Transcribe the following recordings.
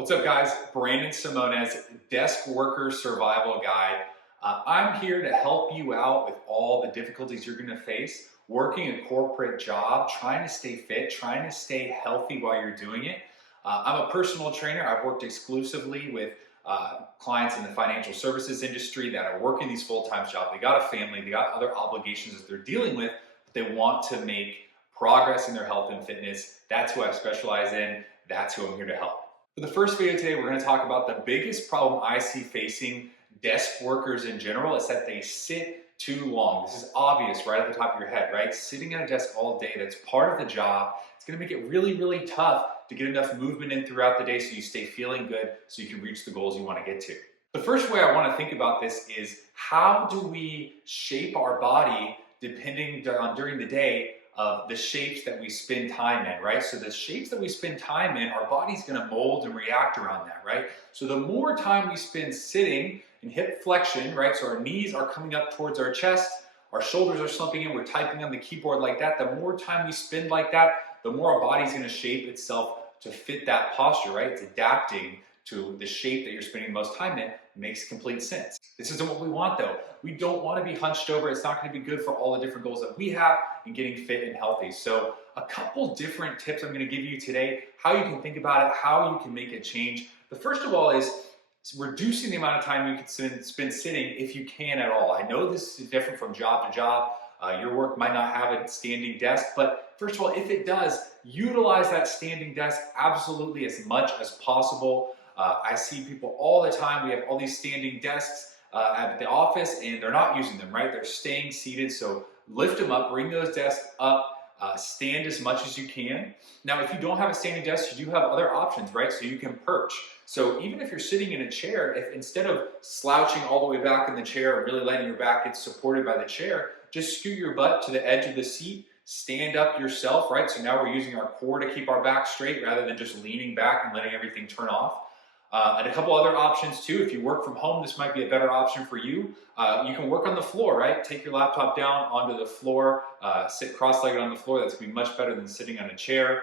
What's up, guys? Brandon Simones, Desk Worker Survival Guide. I'm here to help you out with all the difficulties you're going to face working a corporate job, trying to stay fit, trying to stay healthy while you're doing it. I'm a personal trainer. I've worked exclusively with clients in the financial services industry that are working these full-time jobs. They got a family, they got other obligations that they're dealing with, but they want to make progress in their health and fitness. That's who I specialize in. That's who I'm here to help. For the first video today, we're going to talk about the biggest problem I see facing desk workers in general is that they sit too long. This is obvious right at the top of your head, right? Sitting at a desk all day, that's part of the job. It's going to make it really, really tough to get enough movement in throughout the day so you stay feeling good so you can reach the goals you want to get to. The first way I want to think about this is how do we shape our body depending on during the day of the shapes that we spend time in, right? So the shapes that we spend time in, our body's gonna mold and react around that, right? So the more time we spend sitting in hip flexion, right? So our knees are coming up towards our chest, our shoulders are slumping in, we're typing on the keyboard like that. The more time we spend like that, the more our body's gonna shape itself to fit that posture, right? It's adapting to the shape that you're spending the most time in. Makes complete sense. This isn't what we want though. We don't want to be hunched over. It's not going to be good for all the different goals that we have in getting fit and healthy. So a couple different tips I'm going to give you today, how you can think about it, how you can make a change. The first of all is reducing the amount of time you can spend sitting if you can at all. I know this is different from job to job. Your work might not have a standing desk, but first of all, if it does, utilize that standing desk absolutely as much as possible. I see people all the time. We have all these standing desks at the office and they're not using them, right? They're staying seated. So lift them up, bring those desks up, stand as much as you can. Now, if you don't have a standing desk, you do have other options, right? So you can perch. So even if you're sitting in a chair, if instead of slouching all the way back in the chair and really letting your back get supported by the chair, just scoot your butt to the edge of the seat, stand up yourself, right? So now we're using our core to keep our back straight rather than just leaning back and letting everything turn off. And a couple other options too. If you work from home, this might be a better option for you. You can work on the floor, right? Take your laptop down onto the floor, sit cross-legged on the floor. That's gonna be much better than sitting on a chair.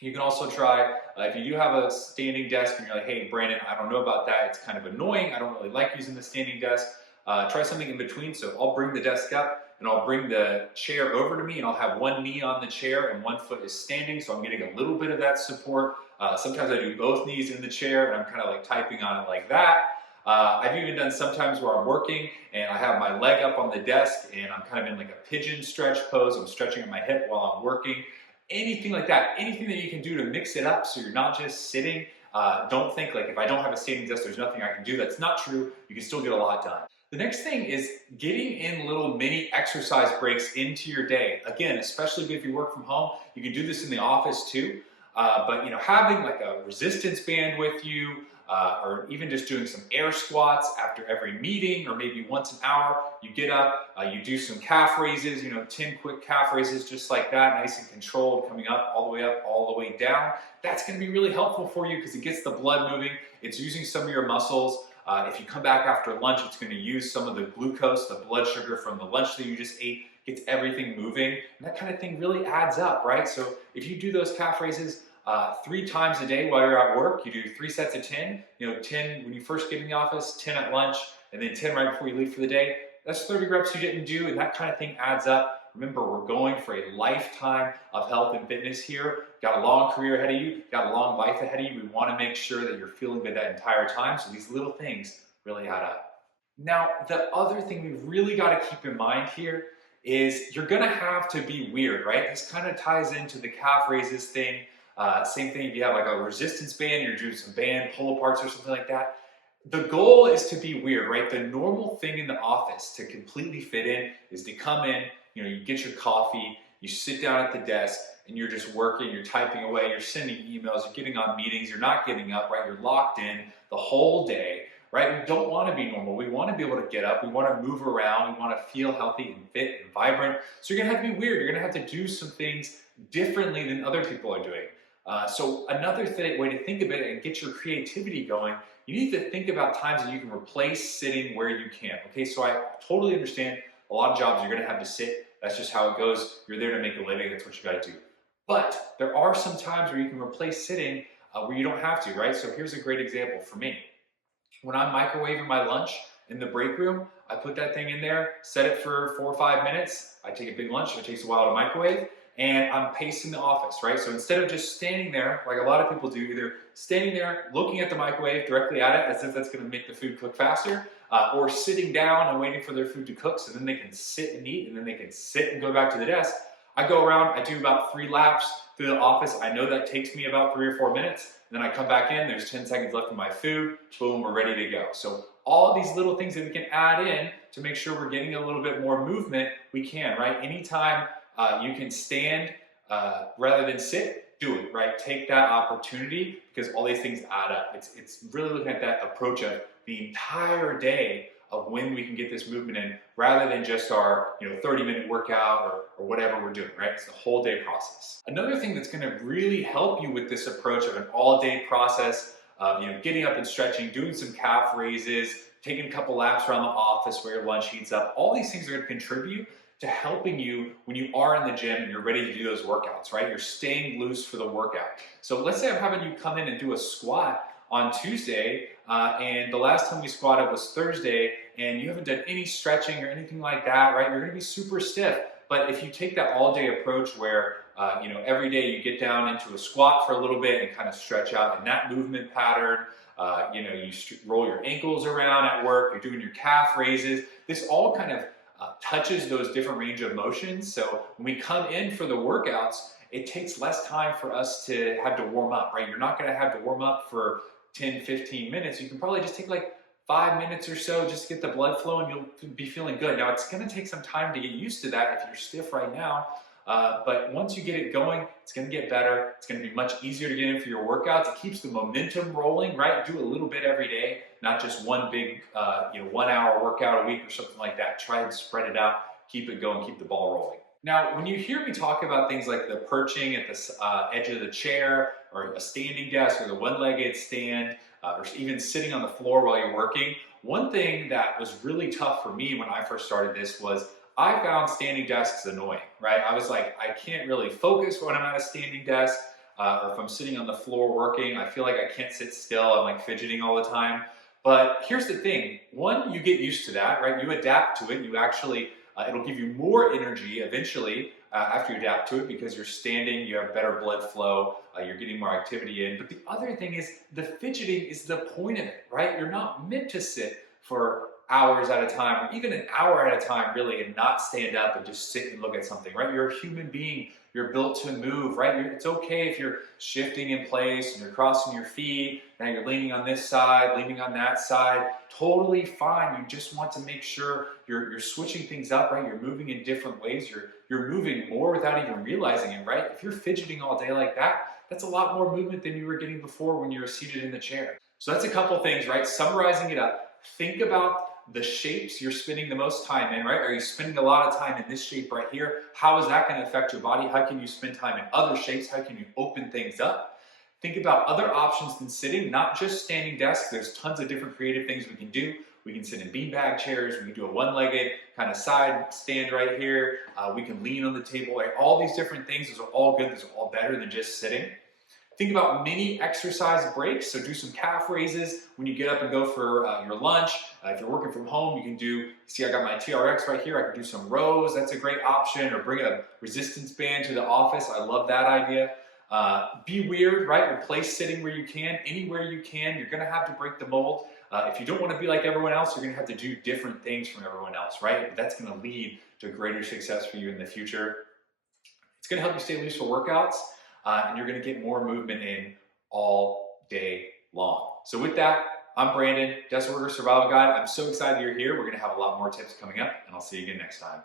You can also try, if you do have a standing desk and you're like, hey, Brandon, I don't know about that. It's kind of annoying. I don't really like using the standing desk. Try something in between. So I'll bring the desk up and I'll bring the chair over to me and I'll have one knee on the chair and one foot is standing. So I'm getting a little bit of that support. Sometimes I do both knees in the chair and I'm kind of like typing on it like that. I've even done sometimes where I'm working and I have my leg up on the desk and I'm kind of in like a pigeon stretch pose. I'm stretching at my hip while I'm working. Anything like that, anything that you can do to mix it up so you're not just sitting. Don't think like if I don't have a standing desk, there's nothing I can do. That's not true. You can still get a lot done. The next thing is getting in little mini exercise breaks into your day. Again, especially if you work from home, you can do this in the office too. But having like a resistance band with you, or even just doing some air squats after every meeting, or maybe once an hour, you get up, you do some calf raises, 10 quick calf raises just like that, nice and controlled, coming up, all the way down. That's gonna be really helpful for you because it gets the blood moving. It's using some of your muscles. If you come back after lunch, it's gonna use some of the glucose, the blood sugar from the lunch that you just ate, gets everything moving. And that kind of thing really adds up, right? So if you do those calf raises 3 times a day while you're at work, you do 3 sets of 10, 10 when you first get in the office, 10 at lunch, and then 10 right before you leave for the day. That's 30 reps you didn't do, and that kind of thing adds up. Remember, we're going for a lifetime of health and fitness here. Got a long career ahead of you, got a long life ahead of you. We want to make sure that you're feeling good that entire time, so these little things really add up. Now, the other thing we really got to keep in mind here is you're gonna have to be weird, right? This kind of ties into the calf raises thing. Same thing if you have like a resistance band, you're doing some band pull-aparts or something like that. The goal is to be weird, right? The normal thing in the office to completely fit in is to come in, you get your coffee, you sit down at the desk, and you're just working, you're typing away, you're sending emails, you're getting on meetings, you're not getting up, right? You're locked in the whole day, right? We don't want to be normal. We want to be able to get up. We want to move around. We want to feel healthy and fit and vibrant. So you're going to have to be weird. You're going to have to do some things differently than other people are doing. So another way to think of it and get your creativity going, you need to think about times that you can replace sitting where you can. Okay, so I totally understand a lot of jobs you're going to have to sit. That's just how it goes. You're there to make a living. That's what you got to do. But there are some times where you can replace sitting where you don't have to, right? So here's a great example for me. When I'm microwaving my lunch in the break room, I put that thing in there, set it for 4 or 5 minutes. I take a big lunch, it takes a while to microwave, and I'm pacing the office, right? So instead of just standing there, like a lot of people do, either standing there, looking at the microwave directly at it as if that's gonna make the food cook faster, or sitting down and waiting for their food to cook so then they can sit and eat and then they can sit and go back to the desk. I go around, I do about 3 laps through the office. I know that takes me about 3 or 4 minutes. Then I come back in, there's 10 seconds left of my food, boom, we're ready to go. So all these little things that we can add in to make sure we're getting a little bit more movement, we can, right? Anytime you can stand rather than sit, do it, right? Take that opportunity because all these things add up. It's really looking at that approach of the entire day of when we can get this movement in rather than just our 30-minute workout or whatever we're doing, right? It's the whole day process. Another thing that's gonna really help you with this approach of an all-day process of getting up and stretching, doing some calf raises, taking a couple laps around the office where your lunch heats up, all these things are gonna contribute to helping you when you are in the gym and you're ready to do those workouts, right? You're staying loose for the workout. So let's say I'm having you come in and do a squat on Tuesday, and the last time we squatted was Thursday, and you haven't done any stretching or anything like that, right? You're gonna be super stiff. But if you take that all-day approach where every day you get down into a squat for a little bit and kind of stretch out in that movement pattern, you roll your ankles around at work, you're doing your calf raises, this all kind of touches those different range of motions. So when we come in for the workouts, it takes less time for us to have to warm up, right? You're not gonna have to warm up for 10, 15 minutes. You can probably just take like 5 minutes or so just to get the blood flow and you'll be feeling good. Now it's gonna take some time to get used to that if you're stiff right now, but once you get it going, it's gonna get better. It's gonna be much easier to get in for your workouts. It keeps the momentum rolling, right? Do a little bit every day, not just one big 1 hour workout a week or something like that. Try and spread it out, keep it going, keep the ball rolling. Now, when you hear me talk about things like the perching at the edge of the chair or a standing desk or the one-legged stand or even sitting on the floor while you're working, one thing that was really tough for me when I first started this was I found standing desks annoying, right? I was like, I can't really focus when I'm at a standing desk or if I'm sitting on the floor working, I feel like I can't sit still. I'm like fidgeting all the time. But here's the thing. One, you get used to that, right? You adapt to it. You actually it'll give you more energy eventually after you adapt to it because you're standing, you have better blood flow, you're getting more activity in. But the other thing is the fidgeting is the point of it, right? You're not meant to sit for hours at a time or even an hour at a time really and not stand up and just sit and look at something, right? You're a human being. You're built to move, right? It's okay if you're shifting in place and you're crossing your feet, now you're leaning on this side, leaning on that side, totally fine. You just want to make sure you're switching things up, right? You're moving in different ways. You're moving more without even realizing it, right? If you're fidgeting all day like that, that's a lot more movement than you were getting before when you were seated in the chair. So that's a couple things, right? Summarizing it up, think about the shapes you're spending the most time in, right? Are you spending a lot of time in this shape right here? How is that going to affect your body? How can you spend time in other shapes? How can you open things up? Think about other options than sitting, not just standing desks. There's tons of different creative things we can do. We can sit in beanbag chairs. We can do a one-legged kind of side stand right here. We can lean on the table. Like all these different things, those are all good. Those are all better than just sitting. Think about mini exercise breaks. So do some calf raises when you get up and go for your lunch. If you're working from home, you can do, see I got my TRX right here. I can do some rows. That's a great option. Or bring a resistance band to the office. I love that idea. Be weird, right? Replace sitting where you can, anywhere you can. You're gonna have to break the mold. If you don't wanna be like everyone else, you're gonna have to do different things from everyone else, right? But that's gonna lead to greater success for you in the future. It's gonna help you stay loose for workouts. And you're gonna get more movement in all day long. So with that, I'm Brandon, Desk Worker Survival Guide. I'm so excited you're here. We're gonna have a lot more tips coming up, and I'll see you again next time.